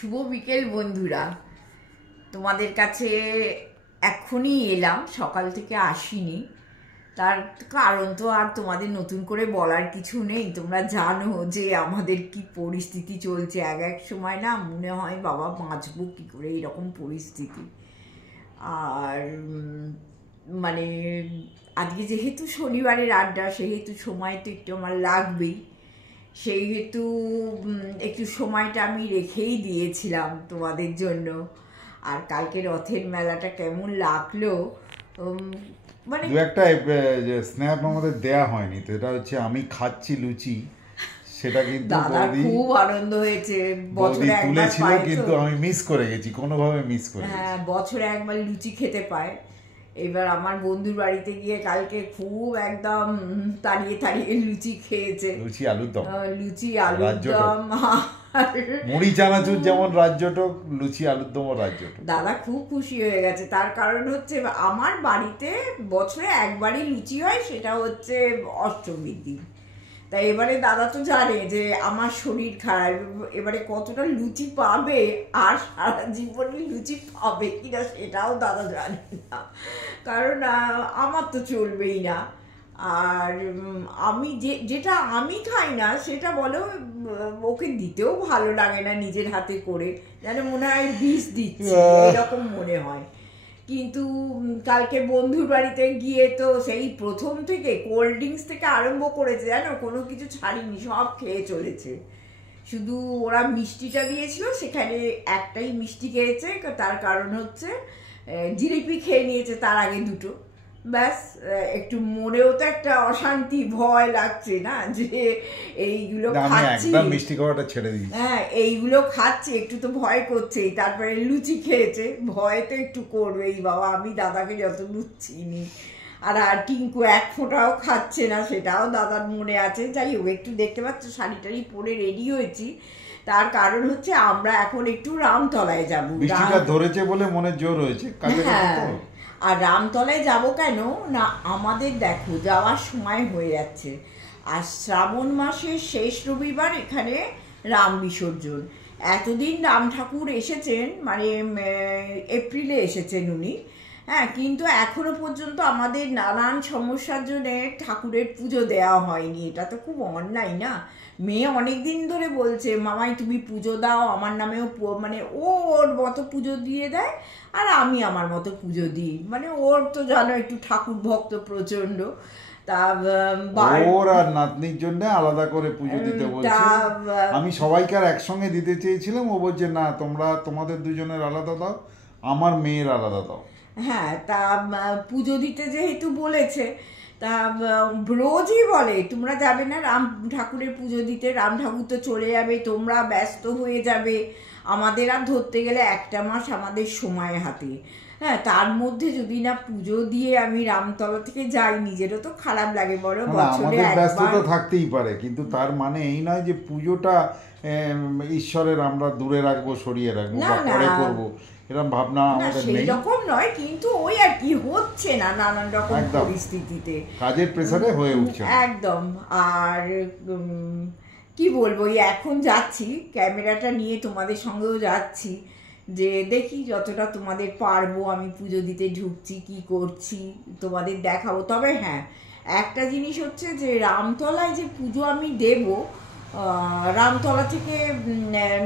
শুভ বিকেল বন্ধুরা, তোমাদের কাছে এখনই এলাম, সকাল থেকে আসিনি। তার কারণ তো আর তোমাদের নতুন করে বলার কিছু নেই। তোমরা জানো যে আমাদের কি পরিস্থিতি চলছে। এক এক সময় না মনে হয় বাবা বাঁচবো কী করে এরকম পরিস্থিতি। আর মানে আজকে যেহেতু শনিবারের আড্ডা, সেহেতু সময় তো একটু আমার লাগবেই। সেই হেতু একটু সময়টা আমি রেখেই দিয়েছিলাম তোমাদের জন্য। আর কালকে রথের মেলাটা কেমন লাগলো, মানে দু একটা স্ন্যাপ আমাদের দেয়া হয়নি, তো এটা হচ্ছে আমি খাচ্ছি লুচি, সেটা কিন্তু দাদা খুব আনন্দ হয়েছে। বছরে একবার তুলেছিল, কিন্তু আমি মিস করে গেছি, কোনোভাবে মিস করে গেছি। হ্যাঁ, বছরে একবার লুচি খেতে পায়। এবার আমার বন্ধুর বাড়িতে গিয়ে কালকে খুব একদম তাড়িয়ে তাড়িয়ে লুচি খেয়েছে। লুচি আলুর দম, লুচি আলুর দম, মুড়ি চানাচুর যেমন রাজ্যটক, লুচি আলুর দম রাজ্যটক। দাদা খুব খুশি হয়ে গেছে। তার কারণ হচ্ছে আমার বাড়িতে বছরে একবারই লুচি হয়, সেটা হচ্ছে অষ্টমীর দিন। তাই এবারে দাদা তো জানে যে আমার শরীর খারাপ, এবারে কতটা লুচি পাবে আর সারা জীবনে লুচি পাবে কিনা সেটাও দাদা জানে না, কারণ আমার তো চলবেই না। আর আমি যেটা আমি খাই না সেটা বলো ওকে দিতেও ভালো লাগে না, নিজের হাতে করে যেন মনে হয় বিষ দিচ্ছে এরকম মনে হয়। কিন্তু কালকে বন্ধুর বাড়িতে গিয়ে তো সেই প্রথম থেকে কোল্ড ড্রিঙ্কস থেকে আরম্ভ করেছে, জানো, কোনো কিছু ছাড়িনি, সব খেয়ে চলেছে। শুধু ওরা মিষ্টিটা দিয়েছিল, সেখানে একটাই মিষ্টি খেয়েছে, তার কারণ হচ্ছে জিলিপি খেয়ে নিয়েছে তার আগে দুটো। ব্যাস, একটু মনেও তো একটা অশান্তি ভয় লাগছে না যে এইগুলো খাচ্ছি, মিষ্টি খাওয়াটা ছেড়ে দিই। হ্যাঁ, এইগুলো খাচ্ছি, একটু তো ভয় করছেই। তারপরে লুচি খেয়েছে, ভয় তো একটু করবেই বাবা। আমি দাদাকে যত চিনি, আর টিঙ্কু এক ফোঁটাও খাচ্ছে না, সেটাও দাদার মনে আছে। যাই হোক, একটু দেখতে পাচ্ছ শাড়ি টাড়ি পরে রেডি হয়েছি, তার কারণ হচ্ছে আমরা এখন একটু রামতলায় যাবো। বৃষ্টিটা ধরেছে বলে মনে জোর হয়েছে। হ্যাঁ, আর রামতলায় যাব কেন না, আমাদের দেখো যাওয়ার সময় হয়ে যাচ্ছে। আর শ্রাবণ মাসের শেষ রবিবার এখানে রাম বিসর্জন। এতদিন রাম ঠাকুর এসেছেন, মানে এপ্রিলে এসেছেন উনি, হ্যাঁ, কিন্তু এখনো পর্যন্ত আমাদের নানান সমস্যার জন্যে ঠাকুরের পুজো দেওয়া হয়নি। এটা তো খুব অন্যায় না। মেয়ে অনেক দিন ধরে বলছে মামাই তুমি পুজো দাও, আমার নামেও, মানে ও ওর মতো পুজো দিয়ে দেয় আর আমি আমার মতো পুজো দিই। মানে ওর তো জানো একটু ঠাকুর ভক্ত প্রচন্ড। তা ওর আর নাতনির জন্য আলাদা করে পুজো দিতে বলছে। আমি সবাইকে আর একসঙ্গে দিতে চেয়েছিলাম, ও বলছে না, তোমরা তোমাদের দুজনের আলাদা দাও, আমার মেয়ের আলাদা দাও। হ্যাঁ, তা পুজো দিতে যেহেতু বলেছে, তা রোজই বলে তোমরা যাবে না রাম ঠাকুরের পুজো দিতে, রাম ঠাকুর তো চলে যাবে, তোমরা ব্যস্ত হয়ে যাবে, আমাদের আর ধরতে গেলে একটা মাস আমাদের সময় হাতে। হ্যাঁ, তার মধ্যে যদি না পুজো দিয়ে আমি রামতলা থেকে যাই, নিজেরও তো খারাপ লাগে। বড় বছরে ব্যস্ততা থাকতেই পারে, কিন্তু তার মানে এই নয় যে পুজোটা ঈশ্বরের আমরা দূরে রাখবো, সরিয়ে রাখবো, বা পরে করবো, এরকম ভাবনা আমাদের নেই। সেরকম নয়, কিন্তু ওই আর কি হচ্ছে না, নানান রকম পরিস্থিতিতে কাজের প্রেসারে হয়ে উঠছে একদম। আর কি বলবো, এখন যাচ্ছি ক্যামেরাটা নিয়ে, তোমাদের সঙ্গেও যাচ্ছি, যে দেখি যতটা তোমাদের পারবো আমি পুজো দিতে ঢুকছি, কি করছি তোমাদের দেখাবো। তবে হ্যাঁ, একটা জিনিস হচ্ছে যে রামতলায় যে পুজো আমি দেবো, রামতলা থেকে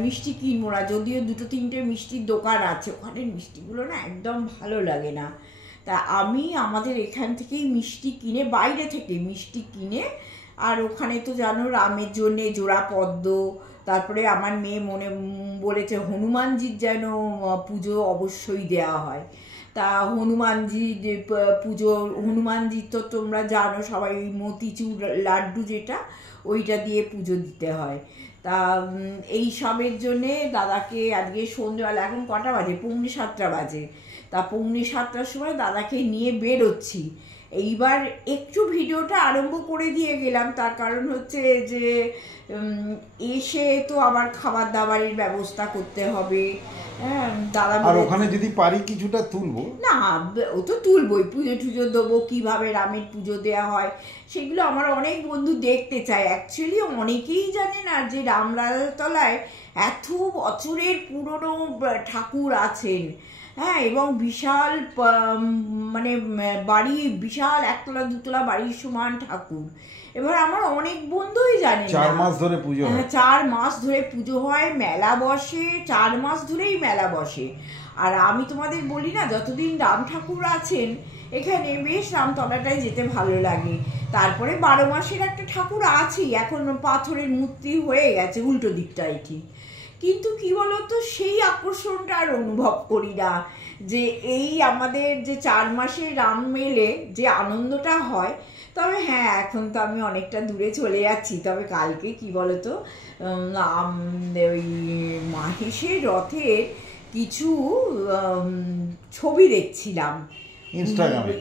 মিষ্টি কিনবো না, যদিও দুটো তিনটে মিষ্টির দোকান আছে, ওখানের মিষ্টিগুলো না একদম ভালো লাগে না। তা আমি আমাদের এখান থেকেই মিষ্টি কিনে, বাইরে থেকে মিষ্টি কিনে, আর ওখানে তো জানো রামের জন্যে জোড়া পদ্ম, তারপরে আমার মেয়ে বলেছে হনুমানজির যেন পুজো অবশ্যই দেওয়া হয়। তা হনুমানজির পুজো, হনুমানজির তো তোমরা জানো সবাই, ওই মতিচুর লাড্ডু যেটা, ওইটা দিয়ে পুজো দিতে হয়। তা এই সবের জন্যে দাদাকে আজকে সন্ধ্যেবেলা, এখন কটা বাজে, 6:45 বাজে, তা 6:45টার সময় দাদাকে নিয়ে বেরোচ্ছি। এইবার একটু ভিডিওটা আরম্ভ করে দিয়ে গেলাম, তার কারণ হচ্ছে যে এসে তো আবার খাবার দাবারের ব্যবস্থা করতে হবে। হ্যাঁ, দাদা আর ওখানে যদি পারি কিছুটা তুলবো। না, ও তো তুলবই, পুজো টুজো দেবো, কীভাবে রামের পুজো দেওয়া হয় সেগুলো আমার অনেক বন্ধু দেখতে চায়। অ্যাকচুয়ালি অনেকেই জানে না যে রামলালতলায় এত বছরের পুরনো ঠাকুর আছেন। হ্যাঁ, এবং বিশাল মানে বাড়ি, বিশাল একতলা দুতলা বাড়ির সমান ঠাকুর। এবার আমার অনেক বন্ধুই জানে 4 মাস ধরে পুজো হয়। 4 মাস ধরে পুজো হয়, মেলা বসে, 4 মাস ধরেই মেলা বসে। আর আমি তোমাদের বলি না, যতদিন রাম ঠাকুর আছেন এখানে বেশ রামতলাটায় যেতে ভালো লাগে। তারপরে 12 মাসের একটা ঠাকুর আছেই, এখন পাথরের মূর্তি হয়ে গেছে উল্টো দিকটাই ঠিক। কিন্তু কি বলতো, সেই আকর্ষণটা আর অনুভব করি না, যে এই আমাদের যে 4 মাসে রাম মেলে যে আনন্দটা হয়। তবে হ্যাঁ, এখন তো আমি অনেকটা দূরে চলে যাচ্ছি। তবে কালকে কি বলতো, ওই মাহেশের রথের কিছু ছবি দেখছিলাম ইনস্টাগ্রামে।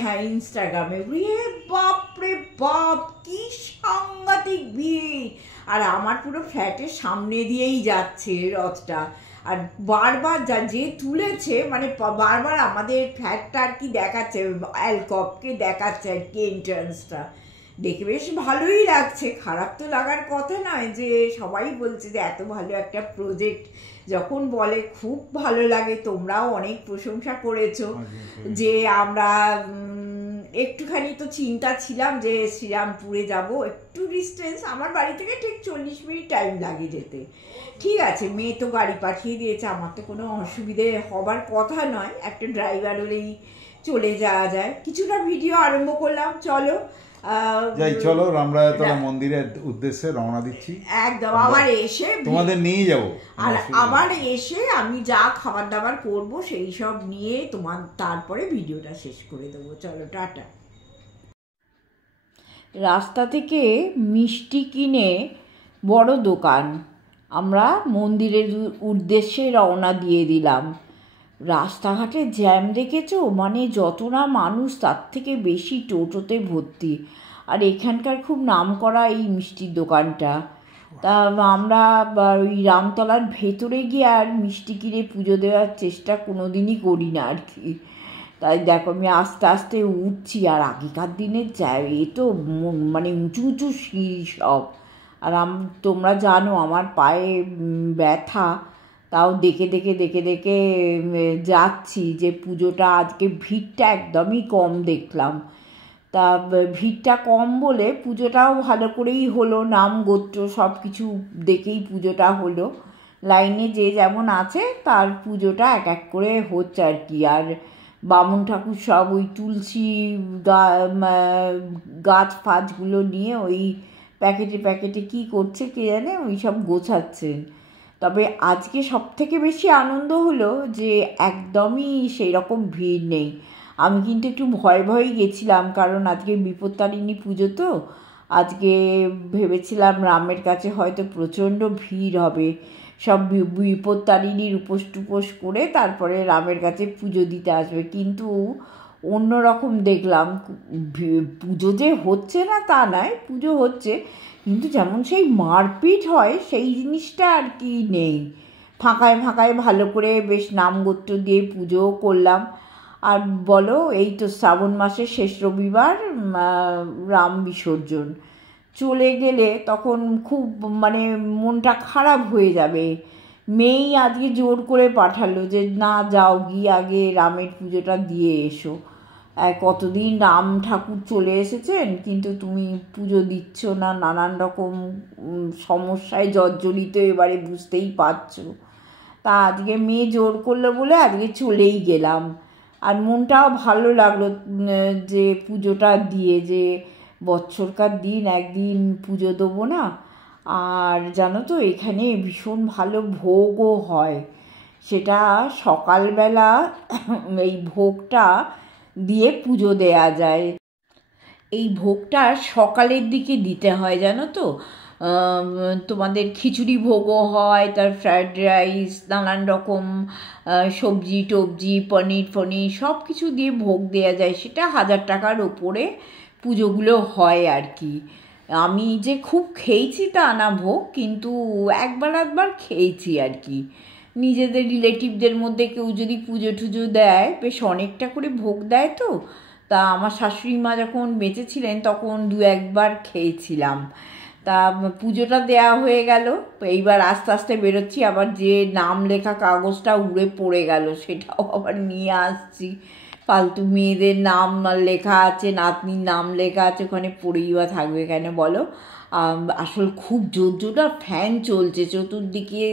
হ্যাঁ, ইনস্টাগ্রামে। বাপরে বাপ, কি সাংঘাতিক ভিড়! আর আমার পুরো ফ্ল্যাটের সামনে দিয়েই যাচ্ছে রথটা। আর বারবার যে তুলেছে, মানে বারবার আমাদের ফ্ল্যাটটা আর কি দেখাচ্ছে, অ্যালকপকে দেখাচ্ছে আর কি এন্ট্রান্সটা। দেখে বেশ ভালোই লাগছে, খারাপ তো লাগার কথা নয়। যে সবাই বলছে যে এত ভালো একটা প্রজেক্ট, যখন বলে খুব ভালো লাগে। তোমরাও অনেক প্রশংসা করেছো যে আমরা একটুখানি তো চিন্তা ছিলাম যে শ্রীরামপুরে যাব, একটু ডিস্টেন্স আমার বাড়ি থেকে ঠিক 40 মিনিট টাইম লাগে যেতে। ঠিক আছে, মেয়ে তো গাড়ি পাঠিয়ে দিয়েছে, আমার তো কোনো অসুবিধে হবার কথা নয়, একটা ড্রাইভার হলেই চলে যাওয়া যায়। কিছুটা ভিডিও আরম্ভ করলাম, চলো যাই, চলো রামরায়তলা মন্দিরের উদ্দেশ্যে রওনা দিচ্ছি। একদম, আবার এসে তোমাদের নিয়ে যাব। আর আবার এসে আমি যা খাবার দাবার করব সেই সব নিয়ে তোমার তারপরে ভিডিওটা শেষ করে দেবো। চলো, টাটা। রাস্তা থেকে মিষ্টি কিনে বড় দোকান, আমরা মন্দিরের উদ্দেশ্যে রওনা দিয়ে দিলাম। রাস্তাঘাটে জ্যাম দেখেছো, মানে যত না মানুষ তার থেকে বেশি টোটোতে ভর্তি। আর এখানকার খুব নামকরা এই মিষ্টির দোকানটা। তা আমরা ওই রামতলার ভেতরে গিয়ে আর মিষ্টি কিনে পুজো দেওয়ার চেষ্টা কোনো দিনই করি না আর কি। তাই দেখো, আমি আস্তে আস্তে উঠছি। আর আগেকার দিনের এ তো মানে উঁচু উঁচু সিঁড়ি সব। আর তোমরা জানো আমার পায়ে ব্যথা, তাও দেখে দেখে যাচ্ছি যে পুজোটা আজকে ভিড়টা একদমই কম দেখলাম। তা ভিড়টা কম বলে পুজোটাও ভালো করেই হলো, নাম গোত্র সব কিছু দেখেই পুজোটা হলো। লাইনে যে যেমন আছে তার পুজোটা এক এক করে হচ্ছে আর কি। আর বামুন ঠাকুর সব ওই তুলসী গাছ ফাছগুলো নিয়ে ওই প্যাকেটে কী করছে কে জানে, ওই সব গোছাচ্ছেন। তবে আজকে সবথেকে বেশি আনন্দ হলো যে একদমই সেই রকম ভিড় নেই। আমি কিন্তু একটু ভয়ে গেছিলাম, কারণ আজকে বিপত্তারিণী পুজো তো। আজকে ভেবেছিলাম রামের কাছে হয়তো প্রচণ্ড ভিড় হবে, সব বিপত্তারিণীর উপোস টুপোস করে তারপরে রামের কাছে পুজো দিতে আসবে। কিন্তু অন্যরকম দেখলাম, পুজো যে হচ্ছে না তা নয়, পুজো হচ্ছে, কিন্তু যেমন সেই মারপিট হয় সেই জিনিসটা আর কি নেই। ফাঁকায় ভালো করে বেশ নামগোত্র দিয়ে পুজোও করলাম। আর বলো, এই তো শ্রাবণ মাসের শেষ রবিবার রাম বিসর্জন চলে গেলে তখন খুব মানে মনটা খারাপ হয়ে যাবে। মেয়েই আজকে জোর করে পাঠালো যে না, যাও গিয়ে আগে রামের পুজোটা দিয়ে এসো। কতদিন রাম ঠাকুর চলে এসেছেন, কিন্তু তুমি পুজো দিচ্ছ না, নানান রকম সমস্যায় জর্জরিত, এবারে বুঝতেই পারছো। তা আজকে মেয়ে জোর করলো বলে আজকে চলেই গেলাম। আর মনটাও ভালো লাগলো যে পুজোটা দিয়ে, যে বৎসরকার দিন একদিন পুজো দেবো না। আর জানো তো, এখানে ভীষণ ভালো ভোগও হয়। সেটা সকালবেলা এই ভোগটা দিয়ে পুজো দেয়া যায়। এই ভোগটা সকালের দিকে দিতে হয় জানো তো। তোমাদের খিচুড়ি ভোগও হয়, তার ফ্রায়েড রাইস, নানান রকম সবজি টবজি, পনির ফনির সব কিছু দিয়ে ভোগ দেওয়া যায়। সেটা 1000 টাকার ওপরে পুজোগুলো হয় আর কি। আমি যে খুব খেয়েছি তা না ভোগ, কিন্তু একবার খেয়েছি আর কি। নিজেদের রিলেটিভদের মধ্যে কেউ যদি পুজো টুজো দেয়, বেশ অনেকটা করে ভোগ দেয় তো। তা আমার শাশুড়ি মা যখন বেঁচে ছিলেন তখন 2-1বার খেয়েছিলাম। তা পুজোটা দেয়া হয়ে গেল, এইবার আস্তে আস্তে বেরোচ্ছি। আবার যে নাম লেখা কাগজটা উড়ে পড়ে গেল, সেটাও আবার নিয়ে আসছি। ফালতু মেয়েদের নাম লেখা আছে, নাতনির নাম লেখা আছে, ওখানে পড়েই বা থাকবে কেন বলো। আসল খুব জোর জোর ফ্যান চলছে চতুর্দিকে,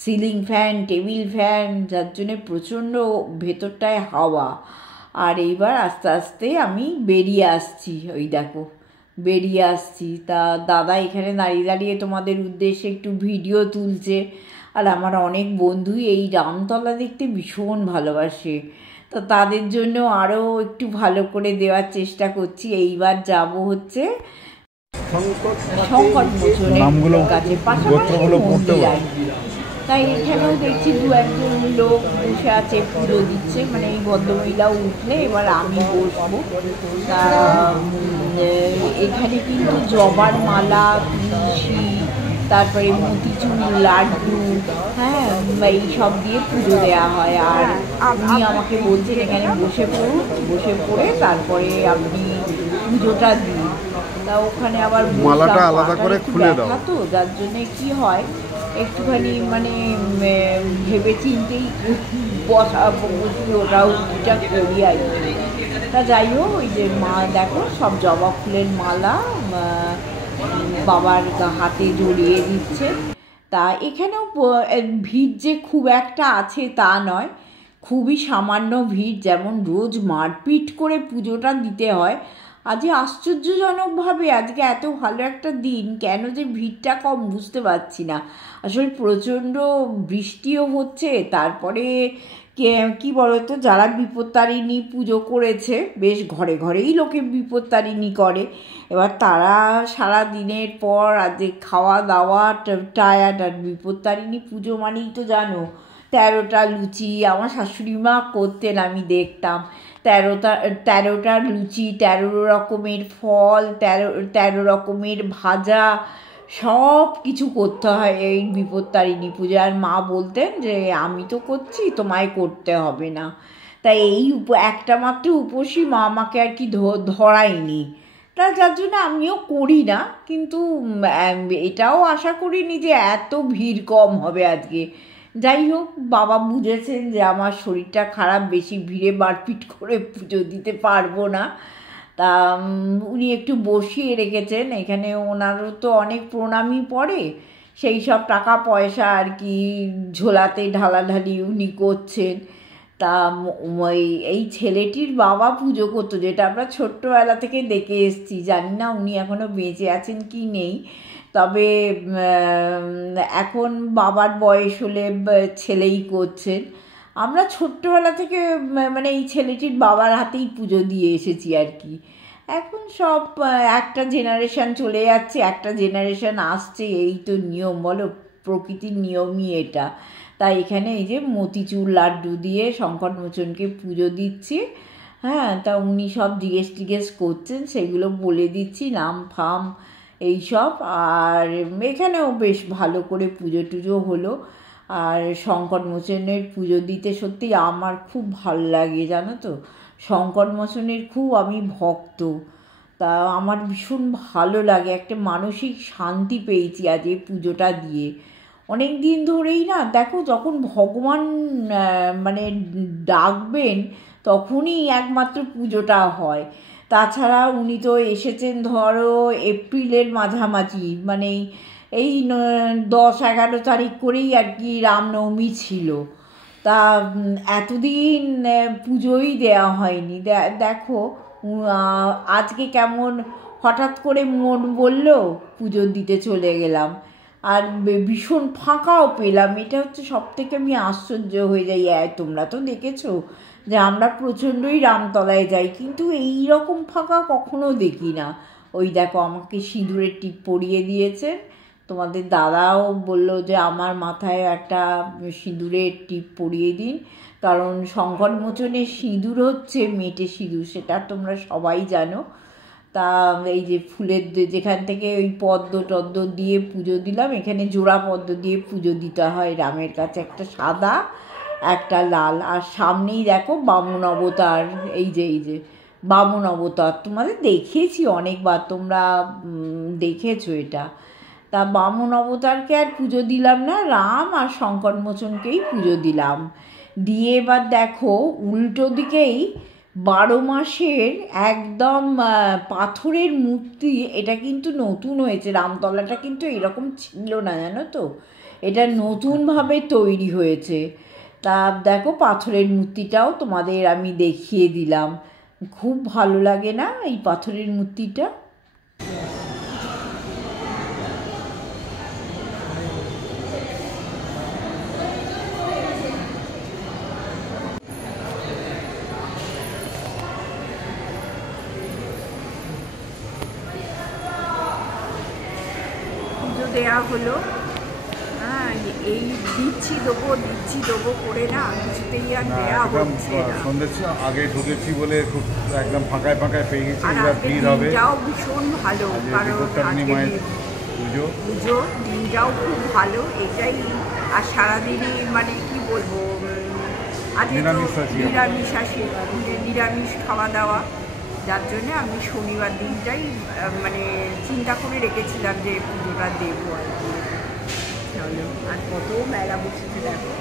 সিলিং ফ্যান, টেবিল ফ্যান, যার জন্যে প্রচণ্ড ভেতরটায় হাওয়া। আর এইবার আস্তে আস্তে আমি বেরিয়ে আসছি, ওই দেখো বেরিয়ে আসছি। তা দাদা এখানে দাঁড়িয়ে দাঁড়িয়ে তোমাদের উদ্দেশ্যে একটু ভিডিও তুলছে। আর আমার অনেক বন্ধুই এই রামতলা দেখতে ভীষণ ভালোবাসে, তো তাদের জন্য আরও একটু ভালো করে দেওয়ার চেষ্টা করছি। এইবার যাব হচ্ছে সংকট মোচনের কাছে, পাশাপাশি মন্দির আর কি। তাই এখানেও দেখছি 2-1জন লোক বসে আছে, পুজো দিচ্ছে। মানে এই ভদ্রমহিলাও উঠলে এবার আমি বসবো। তা এখানে কিন্তু জবার মালা, তুলসী, তারপরে মতিচুর লাড্ডু, হ্যাঁ এই সব দিয়ে পুজো দেওয়া হয়। আর উনি আমাকে বলছেন এখানে বসে পড়ুন, বসে পড়ে তারপরে আপনি পুজোটা দিন। তা ওখানে আবার মালাটা আলাদা করে খুলে দাও তো, যার জন্যে কি হয় একটুখানি মানে ভেবে চিন্তেই ওটাও দুটা করি আর কি। তা যাই হোক, ওই যে মা দেখো সব জবা ফুলের মালা বাবার হাতে জড়িয়ে দিচ্ছে। তা এখানেও ভিড় যে খুব একটা আছে তা নয়, খুবই সামান্য ভিড়। যেমন রোজ মারপিট করে পুজোটা দিতে হয়, আজকে আশ্চর্যজনকভাবে আজকে এত ভালো একটা দিন কেন যে ভিড়টা কম বুঝতে পারছি না। আসলে প্রচণ্ড বৃষ্টিও হচ্ছে, তারপরে কি বলতো, যারা বিপত্তারিণী পুজো করেছে, বেশ ঘরে ঘরেই লোকে বিপত্তারিণী করে। এবার তারা সারা দিনের পর আজকে খাওয়া দাওয়া টায়ার্ড। আর বিপত্তারিণী পুজো মানেই তো জানো 13টা লুচি আমার শাশুড়ি মা করতেন, আমি দেখতাম। 13টা লুচি, 13 রকমের ফল, 13 রকমের ভাজা, সব কিছু করতে হয় এই বিপত্তারিণী পুজো। আর মা বলতেন যে আমি তো করছি, তোমায় করতে হবে না। তাই এই একটা মাত্র উপোসই মা আমাকে আর কি ধরায়নি, তা যার জন্য আমিও করি না। কিন্তু এটাও আশা করিনি যে এত ভিড় কম হবে আজকে। যাই হোক, বাবা বুঝেছেন যে আমার শরীরটা খারাপ, বেশি ভিড়ে মারপিট করে পুজো দিতে পারবো না। তা উনি একটু বসিয়ে রেখেছেন এখানে। ওনারও তো অনেক প্রণামী পড়ে, সেই সব টাকা পয়সা আর কি ঝোলাতে ঢালাঢালি উনি করছেন। তা এই ছেলেটির বাবা পুজো করতো, যেটা আমরা ছোট্টবেলা থেকে দেখে এসেছি। জানি না উনি এখনও বেঁচে আছেন কি নেই, তবে এখন বাবার বয়স হলে ছেলেই করছেন। আমরা ছোট্টবেলা থেকে মানে এই ছেলেটির বাবার হাতেই পুজো দিয়ে এসেছি আর কি। এখন সব একটা জেনারেশন চলে যাচ্ছে, একটা জেনারেশন আসছে, এই তো নিয়ম বলো, প্রকৃতির নিয়মই এটা। তাই এখানে এই যে মতিচুর লাড্ডু দিয়ে সংকটমোচনকে পুজো দিচ্ছি। হ্যাঁ, তা উনি সব জিজ্ঞেস করছেন, সেগুলো বলে দিচ্ছি, নাম ফাম এইসব। আর এখানেও বেশ ভালো করে পুজো টুজো হলো। আর সংকটমোচনের পুজো দিতে সত্যি আমার খুব ভালো লাগে জানো তো। সংকটমোচনের খুব আমি ভক্ত। তা আমার ভীষণ ভালো লাগে, একটা মানসিক শান্তি পেয়েছি আজ এই পুজোটা দিয়ে। অনেক দিন ধরেই না দেখো, যখন ভগবান মানে ডাকবেন তখনই একমাত্র পুজোটা হয়। তাছাড়া উনি তো এসেছেন ধরো এপ্রিলের মাঝামাঝি, মানে এই 10-11 তারিখ করেই আর কি রামনবমী ছিল। তা এতদিন পুজোই দেওয়া হয়নি। দেখো আজকে কেমন হঠাৎ করে মন বলল পুজো দিতে চলে গেলাম। আর ভীষণ ফাঁকাও পেলাম, এটা হচ্ছে সব থেকে আমি আশ্চর্য হয়ে যাই। তোমরা তো দেখেছো যে আমরা প্রচণ্ডই রামতলায় যাই, কিন্তু এই রকম ফাঁকা কখনো দেখি না। ওই দেখো আমাকে সিঁদুরের টিপ পরিয়ে দিয়েছে, তোমাদের দাদাও বললো যে আমার মাথায় একটা সিঁদুরের টিপ পরিয়ে দিন, কারণ সংকটমোচনের সিঁদুর হচ্ছে মেটে সিঁদুর, সেটা তোমরা সবাই জানো। তা এই যে ফুলের যেখান থেকে ওই পদ্ম টদ্ম দিয়ে পুজো দিলাম, এখানে জোড়া পদ্ম দিয়ে পুজো দিতে হয় রামের কাছে, একটা সাদা একটা লাল। আর সামনেই দেখো বামন অবতার, এই যে বামন অবতার তোমাদের দেখিয়েছি অনেকবার, তোমরা দেখেছো এটা। তা বামন অবতারকে আর পুজো দিলাম না, রাম আর সংকটমোচনকেই পুজো দিলাম। দিয়ে এবার দেখো উল্টো দিকেই 12 মাসের একদম পাথরের মূর্তি, এটা কিন্তু নতুন হয়েছে, রামতলাটা কিন্তু এরকম ছিল না জানো তো, এটা নতুনভাবে তৈরি হয়েছে। তা দেখো পাথরের মূর্তিটাও তোমাদের আমি দেখিয়ে দিলাম, খুব ভালো লাগে না এই পাথরের মূর্তিটা। পুজো দেওয়া হলো, হ্যাঁ এই দিচ্ছি দেবো করে না কিছুতেই আর দেওয়া হচ্ছে না। সন্ধ্যে আগে ঢুকেছি বলে খুব একদম ফাঁকায় পেয়ে গেছি, ভিড় হবে। দিনটাও ভীষণ ভালো, কারণ পুজো দিনটাও খুব ভালো, এটাই। আর সারাদিনই মানে কি বলবো, আজকে নিরামিষ খাওয়া দাওয়া, যার জন্য আমি শনিবার দিনটাই মানে চিন্তা করে রেখেছিলাম যে পুজোটা দেবো আর কি। চলো, আর কত মেলা বসেছে দেখো।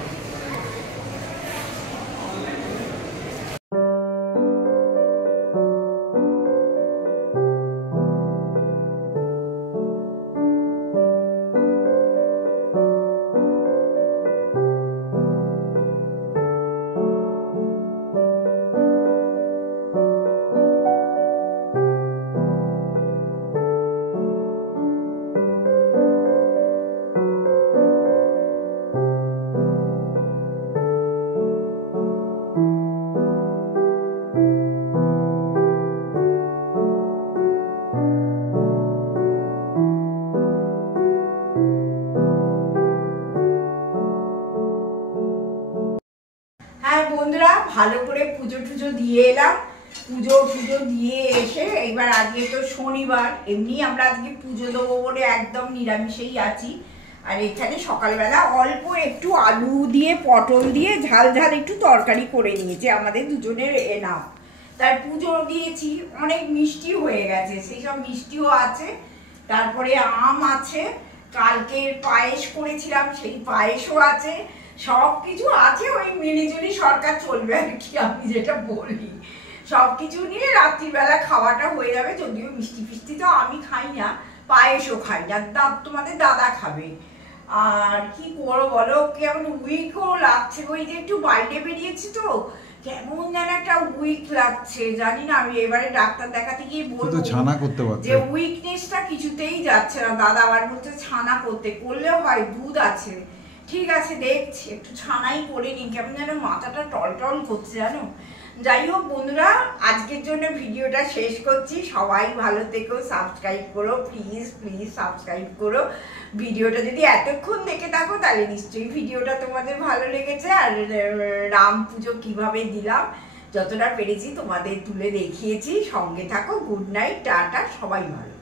বন্ধুরা ভালো করে পুজো টুজো দিয়ে এলাম, পুজো দিয়ে এসে এবার আজকে তো শনিবার, এমনি আমরা আজকে পুজো দেবো বলে একদম নিরামিষেই আছি। আর এখানে সকালবেলা অল্প একটু আলু দিয়ে পটল দিয়ে ঝাল একটু তরকারি করে নিয়েছি, আমাদের দুজনের এনাফ। তার পুজো দিয়েছি, অনেক মিষ্টি হয়ে গেছে, সেই সব মিষ্টিও আছে, তারপরে আম আছে, কালকের পায়েস করেছিলাম সেই পায়েসও আছে, সব কিছু আছে। ওই মিলিজুলি সরকার চলবে আর কি, আমি যেটা বলি সব কিছু নিয়ে রাত্রিবেলা খাওয়াটা হয়ে যাবে। যদিও মিষ্টি ফিষ্টি তো আমি খাই না, পায়েসও খাই না, তোমাদের দাদা খাবে। আর কি করো বলো, কেমন উইকও লাগছে, ওই যে একটু বাইরে বেরিয়েছি তো কেমন যেন একটা উইক লাগছে, জানি না। আমি এবারে ডাক্তার দেখাতে গিয়ে বলবো যে উইকনেসটা কিছুতেই যাচ্ছে না। দাদা আবার বলছে ছানা করলেও হয়, দুধ আছে, ঠিক আছে দেখছি একটু ছানাই করে নি, কেমন যেন মাথাটা টলটল করছে জানো। যাই হোক বন্ধুরা, আজকের জন্য ভিডিওটা শেষ করছি। সবাই ভালো থেকো, সাবস্ক্রাইব করো, প্লিজ সাবস্ক্রাইব করো। ভিডিওটা যদি এতক্ষণ দেখে থাকো তাহলে নিশ্চয়ই ভিডিওটা তোমাদের ভালো লেগেছে। আর রাম পুজো কিভাবে দিলাম যতটা পেরেছি তোমাদের তুলে দেখিয়েছি। সঙ্গে থাকো, গুড নাইট, টাটা, সবাই ভালো।